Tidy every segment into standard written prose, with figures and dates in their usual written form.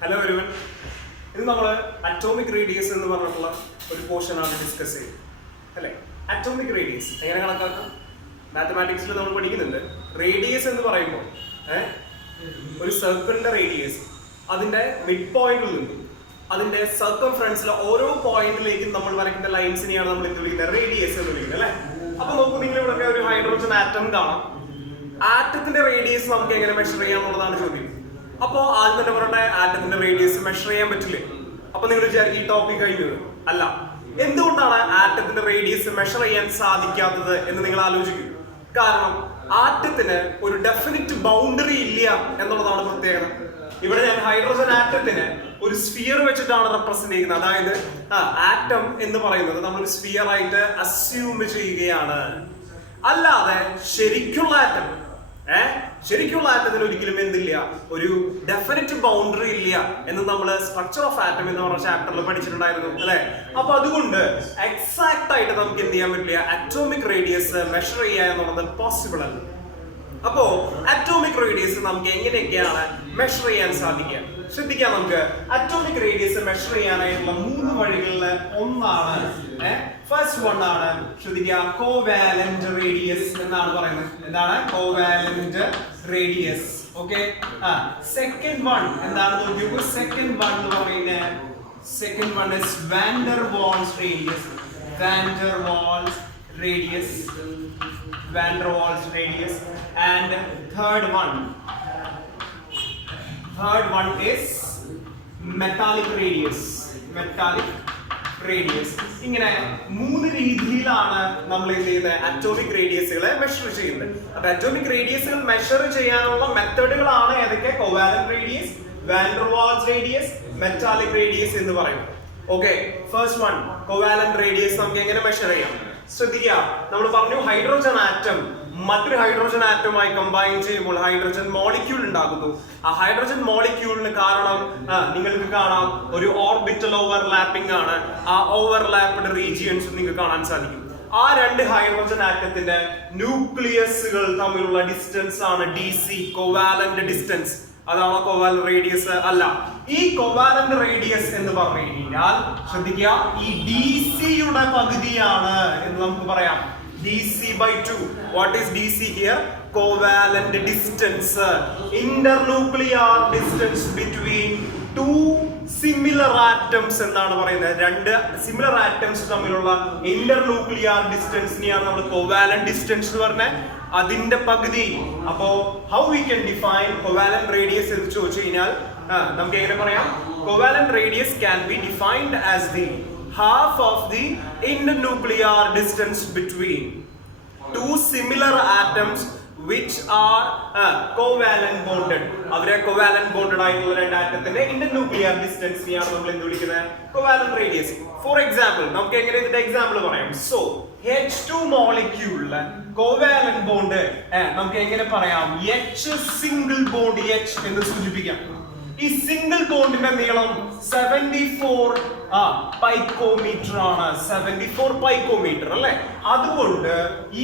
Hello everyone. This is atomic radius എന്ന് പറഞ്ഞിട്ടുള്ള ഒരു പോർഷൻ ആണ് ഡിസ്കസ് ചെയ്യുന്നത്. അല്ലേ? Atomic radius എങ്ങനെ കണക്കാക്കാം? മാത്തമാറ്റിക്സിൽ നമ്മൾ പഠിക്കുന്നുണ്ട്. റേഡിയസ് എന്ന് പറയുമ്പോൾ ഒരു സർക്കിളിന്റെ റേഡിയസ് അതിന്റെ മിഡ് പോയിന്റിൽ നിന്നും അതിന്റെ സർക്കംഫറൻസിലെ ഓരോ പോയിന്റിലേക്കും നമ്മൾ വരയ്ക്കുന്ന ലൈൻസിനെയാണ് നമ്മൾ എന്ത് വിളിക്കുന്നത്? റേഡിയസ് എന്ന് വിളിക്കുന്നത് അല്ലേ? അപ്പൊ നോക്കൂ, നിങ്ങൾ ഇവിടെ ഒരു ഹൈഡ്രോജൻ ആറ്റം കാണാം. ആറ്റത്തിന്റെ റേഡിയസ് നമുക്ക് എങ്ങനെ മെഷർ ചെയ്യാന്നുള്ളതാണ് ചോദ്യം. അപ്പോ ആദ്യം തന്നെ പറയട്ടെ, ആറ്റത്തിന്റെ റേഡിയസ് മെഷർ ചെയ്യാൻ പറ്റില്ലേ? അപ്പൊ നിങ്ങൾ വിചാരിക്കും ഈ ടോപ്പിക് കഴിഞ്ഞത് അല്ല. എന്തുകൊണ്ടാണ് ആറ്റത്തിന്റെ റേഡിയസ് മെഷർ ചെയ്യാൻ സാധിക്കാത്തത് എന്ന് നിങ്ങൾ ആലോചിക്കും. കാരണം ആറ്റത്തിന് ഒരു ഡെഫിനിറ്റ് ബൗണ്ടറി ഇല്ല എന്നുള്ളതാണ് പ്രത്യേകത. ഇവിടെ ഞാൻ ഹൈഡ്രോജൻ ആറ്റത്തിന് ഒരു സ്ഫിയർ വെച്ചിട്ടാണ് റെപ്രസെന്റ് ചെയ്യുന്നത്. അതായത് ആറ്റം എന്ന് പറയുന്നത് നമ്മൾ ഒരു സ്ഫിയർ ആയിട്ട് അസ്യൂം ചെയ്യുകയാണ്. അല്ലാതെ ശരിക്കുള്ള ആറ്റത്തിന് ഒരിക്കലും എന്തില്ല, ഒരു ഡെഫിനിറ്റ് ബൗണ്ടറി ഇല്ല എന്ന് നമ്മൾ സ്ട്രക്ചർ ഓഫ് ആറ്റം എന്ന് പറഞ്ഞ ചാപ്റ്ററിൽ പഠിച്ചിട്ടുണ്ടായിരുന്നു അല്ലെ? അപ്പൊ അതുകൊണ്ട് എക്സാക്ട് ആയിട്ട് നമുക്ക് എന്ത് ചെയ്യാൻ പറ്റില്ല, അറ്റോമിക് റേഡിയസ് മെഷർ ചെയ്യുക എന്നുള്ളത് പോസിബിൾ അല്ല. അപ്പോ അറ്റോമിക് റേഡിയസ് നമുക്ക് എങ്ങനെയൊക്കെയാണ് മെഷർ ചെയ്യാൻ സാധിക്കുക? ശ്രദ്ധിക്കാം, നമുക്ക് അറ്റോമിക് റേഡിയസ് മെഷർ ചെയ്യാനായിട്ടുള്ള 3 വഴികളിൽ ഒന്നാണ് ഫസ്റ്റ് വൺ ആണ്, ശ്രദ്ധിക്കുക, കോവാലന്റ് റേഡിയസ് എന്നാണ് പറയുന്നത്. എന്താണ് covalent radius? Okay. Second one എന്താണെന്ന് നോക്കിയപ്പോൾ സെക്കൻഡ് വൺ എന്ന് പറയുന്നത് second one is van der Waals radius. Van der Waals radius. And third one is metallic radius. ഇങ്ങനെ 3 രീതിയിലാണ് നമ്മൾ എന്ത് ചെയ്യുന്നത്, അറ്റോമിക് റേഡിയസുകളെ മെഷർ ചെയ്യുന്നത്. അപ്പൊ അറ്റോമിക് റേഡിയസുകൾ മെഷർ ചെയ്യാനുള്ള മെത്തേഡുകളാണ് ഏതൊക്കെ? Covalent radius, van der Waals radius, metallic radius എന്ന് പറയും. Okay, first one covalent radius നമുക്ക് എങ്ങനെ മെഷർ ചെയ്യാം? ശ്രദ്ധിക്കുക, നമ്മൾ പറഞ്ഞു ഹൈഡ്രോജൻ ആറ്റം മറ്റൊരു ഹൈഡ്രോജൻ ആറ്റവുമായി കമ്പൈൻ ചെയ്യുമ്പോൾ ഹൈഡ്രോജൻ മോളിക്യൂൾ ഉണ്ടാകുന്നു. ആ ഹൈഡ്രോജൻ മോളിക്യൂളിന് കാരണം നിങ്ങൾക്ക് കാണാം ഒരു ഓർബിറ്റൽ ഓവർലാപ്പിംഗ് ആണ്. ആ ഓവർലാപ്ഡ് റീജിയൻസ് നിങ്ങൾക്ക് കാണാൻ സാധിക്കും. ആ 2 ഹൈഡ്രോജൻ ആറ്റത്തിന്റെ ന്യൂക്ലിയസുകൾ തമ്മിലുള്ള ഡിസ്റ്റൻസ് ആണ് DC, കോവാലന്റ് ഡിസ്റ്റൻസ്. അതാണോ കോവാലന്റ് റേഡിയസ്? അല്ല. ഈ കോവാലന്റ് റേഡിയസ് എന്ന് പറഞ്ഞു കഴിഞ്ഞാൽ ശ്രദ്ധിക്കുക, ഈ DC യുടെ പകുതിയാണ് എന്ന് നമുക്ക് പറയാം. DC/2. What is DC here? Covalent distance, internuclear distance between two similar atoms എന്നാണ് പറയുന്നത്. 2 സിമിലർ ആറ്റംസ് തമ്മിലുള്ള ഇന്റർന്യൂക്ലിയർ ഡിസ്റ്റൻസിനെയാണ് നമ്മൾ കോവാലന്റ് ഡിസ്റ്റൻസ് എന്ന് പറഞ്ഞത്. അതിന്റെ പകുതി. അപ്പോ how we can define covalent radius എന്ന് ചോദിച്ചു കഴിഞ്ഞാൽ നമുക്ക് എങ്ങനെ പറയാം? Covalent radius can be defined as the half of the internuclear distance between two similar atoms which are covalent bonded. അവരെ covalent bonded ആയിട്ടുള്ള 2 ആറ്റത്തിന്റെ internuclear distance നെയാണ് നമ്മൾ എന്ത് വിളിക്കുന്നത്? covalent radius. For example, നമുക്ക് എങ്ങനെ ഇതിന്റെ എക്സാമ്പിൾ പറയാം? So H2 മോളിക്യൂളിലെ covalent bond നമുക്ക് എങ്ങനെ പറയാം? H സിംഗിൾ ബോണ്ട് H എന്ന് സൂചിപ്പിക്കാം. ഈ സിംഗിൾ ബോണ്ടിന്റെ നീളം 74 പൈക്കോമീറ്റർ ആണ്. 74 പൈക്കോമീറ്റർ അല്ലെ? അതുകൊണ്ട്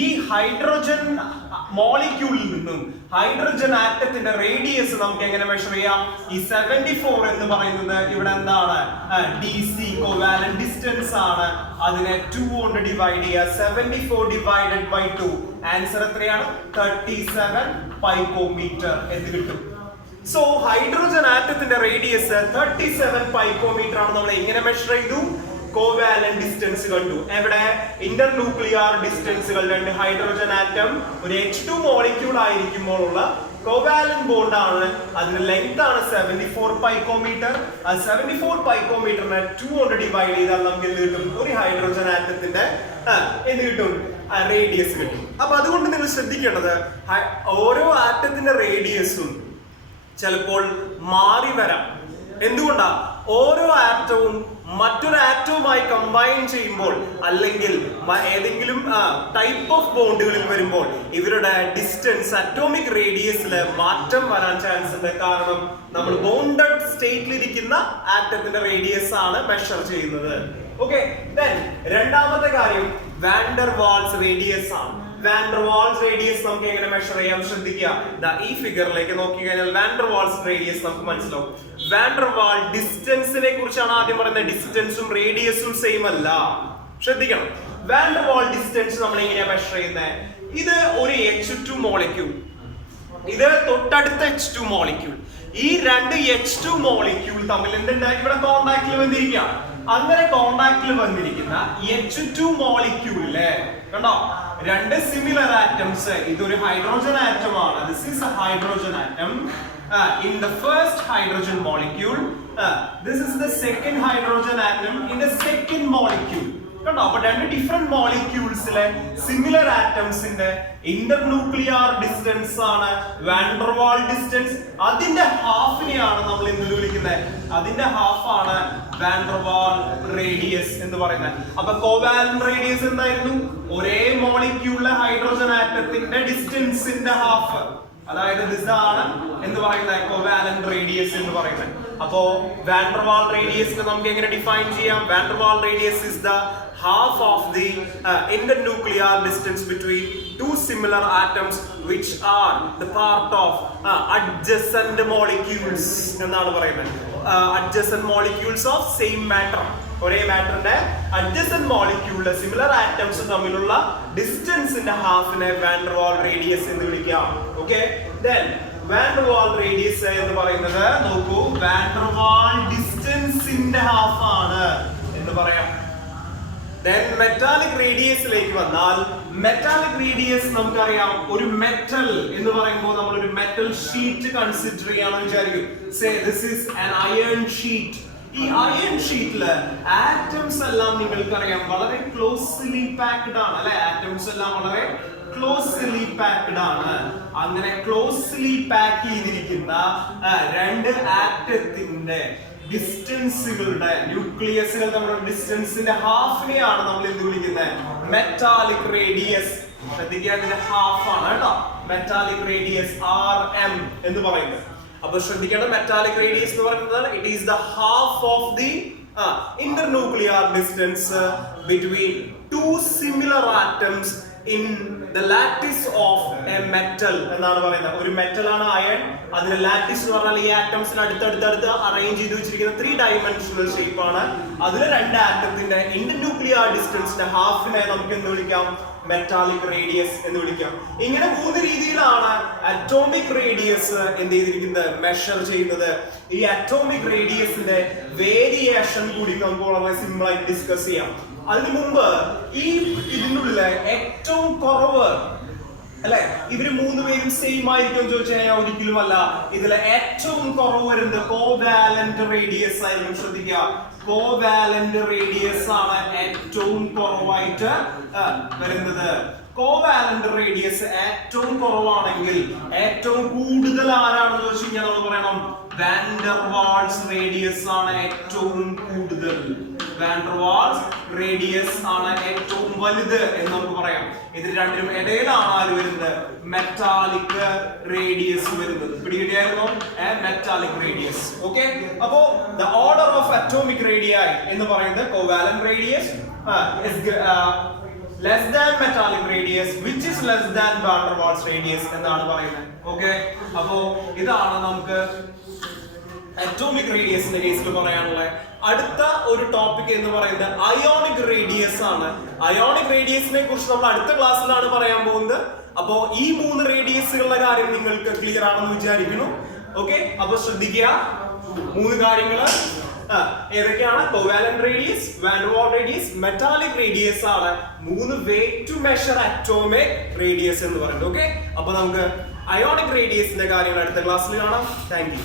ഈ ഹൈഡ്രോജൻ മോളിക്യൂളിൽ നിന്നും ഹൈഡ്രോജൻ ആറ്റത്തിന്റെ റേഡിയസ് നമുക്ക് എങ്ങനെ മെഷർ ചെയ്യാം? ഈ 74 എന്ന് പറയുന്നത് ഇവിടെ എന്താണ്? DC, കോവാലന്റ് ഡിസ്റ്റൻസ് ആണ്. അതിനെ 2 കൊണ്ട് ഡിവൈഡ് ചെയ്യുക. 74 ഡിവൈഡഡ് ബൈ 2 ആൻസർ എത്രയാണ്? 37 പൈക്കോമീറ്റർ എന്ന് കിട്ടും. സോ ഹൈഡ്രോജൻ ആറ്റത്തിന്റെ റേഡിയസ് 37 പൈക്കോമീറ്റർ ആണ്. നമ്മൾ എങ്ങനെ മെഷർ ചെയ്തു? കോവാലന്റ് ഡിസ്റ്റൻസ് കണ്ടു. എവിടെ? ഇന്റർന്യൂക്ലിയർ ഡിസ്റ്റൻസുകൾ. 2 ഹൈഡ്രോജൻ ആറ്റം ഒരു H2 മോളിക്യൂൾ ആയിരിക്കുമ്പോൾ ഉള്ള കോവാലന്റ് ബോണ്ട് ആണ്. അതിന്റെ ലെങ്ത് ആണ് 74 പൈക്കോമീറ്റർ. ആ 74 പൈക്കോമീറ്ററിനെ 2 കൊണ്ട് ഡിവൈഡ് ചെയ്താൽ നമുക്ക് എന്ത് കിട്ടും? ഒരു ഹൈഡ്രോജൻ ആറ്റത്തിന്റെ എന്ത് കിട്ടും? റേഡിയസ് കിട്ടും. അപ്പൊ അതുകൊണ്ട് നിങ്ങൾ ശ്രദ്ധിക്കേണ്ടത്, ഓരോ ആറ്റത്തിന്റെ റേഡിയസും ചിലപ്പോൾ മാറി വരാം. എന്തുകൊണ്ടാ? ഓരോ ആറ്റവും മറ്റൊരു ആറ്റവുമായി കമ്പൈൻ ചെയ്യുമ്പോൾ അല്ലെങ്കിൽ ഏതെങ്കിലും ടൈപ്പ് ഓഫ് ബോണ്ടുകളിൽ വരുമ്പോൾ ഇവരുടെ ഡിസ്റ്റൻസ്, അറ്റോമിക് റേഡിയസിൽ മാറ്റം വരാൻ ചാൻസ് ഉണ്ട്. കാരണം നമ്മൾ ബോണ്ടഡ് സ്റ്റേറ്റിലിരിക്കുന്ന ആറ്റത്തിന്റെ റേഡിയസ് ആണ് മെഷർ ചെയ്യുന്നത്. ഓക്കെ, രണ്ടാമത്തെ കാര്യം വാൻ ഡെർ വാൾസ് റേഡിയസ് ആണ്. വാൻ ഡെർ വാൾസ് റേഡിയസ് നമുക്ക് എങ്ങനെ മെഷർ ചെയ്യാം ശ്രദ്ധിക്കുക. ഈ ഫിഗറിലേക്ക് നോക്കി കഴിഞ്ഞാൽ വാൻ ഡെർ വാൾസ് റേഡിയസ് നമുക്ക് മനസ്സിലാവും. വാൻ ഡെർ വാൾ ഡിസ്റ്റൻസിനെ കുറിച്ചാണ് ആദ്യം പറയുന്നത്. ഡിസ്റ്റൻസും റേഡിയസും സെയിം അല്ല, ശ്രദ്ധിക്കണം. വാൻ ഡെർ വാൾ ഡിസ്റ്റൻസ് നമ്മൾ എങ്ങനെയാ മെഷർ ചെയ്യുന്നത്? ഇത് ഒരു H2 മോളിക്യൂൾ, ഇത് തൊട്ടടുത്ത H2 മോളിക്യൂൾ. ഈ രണ്ട് H2 മോളിക്യൂൾ തമ്മിൽ എന്തുണ്ടായി? ഇവിടെ കോണ്ടാക്റ്റിൽ വന്നിരിക്കുക. അങ്ങനെ കോണ്ടാക്റ്റിൽ വന്നിരിക്കുന്ന H2 മോളിക്യൂളിലെ കണ്ടോ രണ്ട് സിമിലർ ആറ്റംസ്. ഇതൊരു ഹൈഡ്രോജൻ ആറ്റം ആണ്. This is A hydrogen atom. In the first hydrogen molecule, this is the second hydrogen atom in the second molecule. കണ്ടോ, അപ്പൊ രണ്ട് ഡിഫറെന്റ് മോളിക്യൂൾസിലെ സിമിലർ ആറ്റംസിന്റെ ഇന്റർന്യൂക്ലിയർ ഡിസ്റ്റൻസ് ആണ് വാൻ ഡെർ വാൾ distance. അതിന്റെ ഹാഫിനെയാണ് നമ്മൾ എന്ത് വിളിക്കുന്നത്? അതിന്റെ ഹാഫ് ആണ് വാൻ ഡെർ വാൾ റേഡിയസ് എന്ന് പറയുന്നത്. അപ്പൊ കോവാലന്റ് റേഡിയസ് എന്തായിരുന്നു? ഒരേ മോളിക്യൂളിലെ ഹൈഡ്രോജൻ ആറ്റത്തിന്റെ ഡിസ്റ്റൻസിന്റെ ഹാഫ്, അതായത് ഇതാണ് എന്ന് പറയുന്നത് കോവാലന്റ് റേഡിയസ് എന്ന് പറയുന്നത്. അപ്പോ വാൻ ഡെർ വാൾ റേഡിയസിനെ നമുക്ക് എങ്ങനെ ഡിഫൈൻ ചെയ്യാം? Van der Waal radius is the half of the internuclear distance between two similar atoms which are the part of adjacent molecules എന്നാണ് പറയുന്നത്. adjacent molecules of same matter, ഒരേ മാറ്ററിന്റെ adjacent molecule similar atoms തമ്മിലുള്ള ഡിസ്റ്റൻസിന്റെ ഹാഫിനെ van der Waal radius എന്ന് വിളിക്കാം. Okay, then van der Waal radius എന്ന് പറയുന്നത് നോക്കൂ, van der വാൾ ഡിസ്റ്റൻസിന്റെ half ആണ് എന്ന് പറയാം. Then മെറ്റാലിക് റേഡിയസിലേക്ക് വന്നാൽ, മെറ്റാലിക് റേഡിയസ് നമുക്കറിയാം. ഒരു മെറ്റൽ എന്ന് പറയുമ്പോൾ നമ്മൾ ഒരു മെറ്റൽ ഷീറ്റ് കൺസിഡർ ചെയ്യാണെന്ന് വിചാരിക്കും. Say this is an iron sheet. ഈ അയൺ ഷീറ്റില് ആറ്റംസ് എല്ലാം നിങ്ങൾക്കറിയാം വളരെ ക്ലോസ്ലി പാക്ഡ് ആണ് അല്ലെ? ആറ്റംസ് എല്ലാം വളരെ ക്ലോസ്ലി പാക്ഡ് ആണ്. അങ്ങനെ ക്ലോസ്ലി പാക്ക് ചെയ്തിരിക്കുന്ന രണ്ട് ആറ്റത്തിന്റെ ഡിസ്റ്റൻസുകളുടെ ന്യൂക്ലിയസുകൾ തമ്മിലുള്ള ഡിസ്റ്റൻസിന്റെ ഹാഫിനെയാണ് നമ്മൾ എന്ത് വിളിക്കുന്നത്? Metallic radius. ശ്രദ്ധിക്കുക, അതിന്റെ ഹാഫ് ആണ് കേട്ടോ മെറ്റാലിക് റേഡിയസ് RM എന്ന് പറയുന്നത്. അപ്പൊ ശ്രദ്ധിക്കേണ്ട, മെറ്റാലിക് റേഡിയസ് എന്ന് പറയുന്നത് it is the half of the internuclear distance between two similar atoms in the lattice of a metal എന്നാണ് പറയുന്നത്. ഒരു മെറ്റൽ ആണ് അയൺ. അതിന്റെ ലാറ്റിസ് എന്ന് പറഞ്ഞാൽ ഈ ആറ്റംസിന് അടുത്തടുത്ത് അറേഞ്ച് ചെയ്ത് വെച്ചിരിക്കുന്ന 3 ഡയമെൻഷണൽ ഷേപ്പ് ആണ്. അതിലെ രണ്ട് ആറ്റത്തിന്റെ ഇന്റർന്യൂക്ലിയർ ഡിസ്റ്റൻസിന്റെ ഹാഫിനെ നമുക്ക് എന്ത് വിളിക്കാം? മെറ്റാലിക് റേഡിയസ് എന്ന് വിളിക്കാം. ഇങ്ങനെ 3 രീതിയിലാണ് അറ്റോമിക് റേഡിയസ് എന്ത് ചെയ്തിരിക്കുന്നത്? മെഷർ ചെയ്യുന്നത്. ഈ അറ്റോമിക് റേഡിയസിന്റെ വേരിയേഷൻ കൂടി നമുക്ക് വളരെ സിമ്പിൾ ആയിട്ട് ഡിസ്കസ് ചെയ്യാം. അതിനു മുമ്പ് ഈ ഇതിനുള്ളിലെ ഏറ്റവും കുറവ് അല്ലെ, ഇവര് 3 പേരും സെയിം ആയിരിക്കും ചോദിച്ചു കഴിഞ്ഞാൽ ഒരിക്കലും അല്ല. ഇതിലെ ഏറ്റവും കുറവ് വരുന്നത് കോവാലന്റ് റേഡിയസ് ആയിരിക്കും. ശ്രദ്ധിക്കുക, കോവാലന്റ് റേഡിയസ് ആണ് ഏറ്റവും കുറവായിട്ട് വരുന്നത്. കോവാലന്റ് റേഡിയസ് ഏറ്റവും കുറവാണെങ്കിൽ ഏറ്റവും കൂടുതൽ ആരാണെന്ന് ചോദിച്ചു കഴിഞ്ഞാൽ നമ്മൾ പറയണം വാൻ ഡെർ വാൾസ് റേഡിയസ് ആണ് ഏറ്റവും കൂടുതൽ. വാൻ ഡെർ വാൾസ് റേഡിയസ് ആണ് ഏറ്റവും വലുത് എന്ന് നമുക്ക് പറയാം. ഇത് രണ്ടിനും ഇടയിലാണ് ആര് വരുന്നത്? മെറ്റാലിക് റേഡിയസ് വരുന്നത്. പിടികിട്ടിയായിരുന്നോ? Metallic radius. ഓക്കെ, അപ്പോ the order of atomic radii എന്ന് പറയുന്നത് covalent radius less than metallic radius which is less than van der Waals radius എന്നാണ് പറയുന്നത്. ഓക്കെ, അപ്പോ ഇതാണ് നമുക്ക് അറ്റോമിക് റേഡിയസിന്റെ കേസിൽ പറയാനുള്ള അടുത്ത ഒരു ടോപ്പിക് എന്ന് പറയുന്നത് അയോണിക് റേഡിയസ് ആണ്. അയോണിക് റേഡിയസിനെ കുറിച്ച് നമ്മൾ അടുത്ത ക്ലാസ്സിലാണ് പറയാൻ പോകുന്നത്. അപ്പോ ഈ 3 റേഡിയസുകളുടെ കാര്യം നിങ്ങൾക്ക് ക്ലിയർ ആണെന്ന് വിചാരിക്കുന്നു. ഓക്കെ, അപ്പൊ ശ്രദ്ധിക്കുക, 3 കാര്യങ്ങള് ഏതൊക്കെയാണ്? Covalent radius, van der Waal radius, metallic radius ആണ് 3 way to measure atomic radius എന്ന് പറയുന്നത്. ഓക്കെ, അപ്പൊ നമുക്ക് അയോണിക് റേഡിയസിന്റെ കാര്യങ്ങൾ അടുത്ത ക്ലാസ്സിൽ കാണാം. Thank you.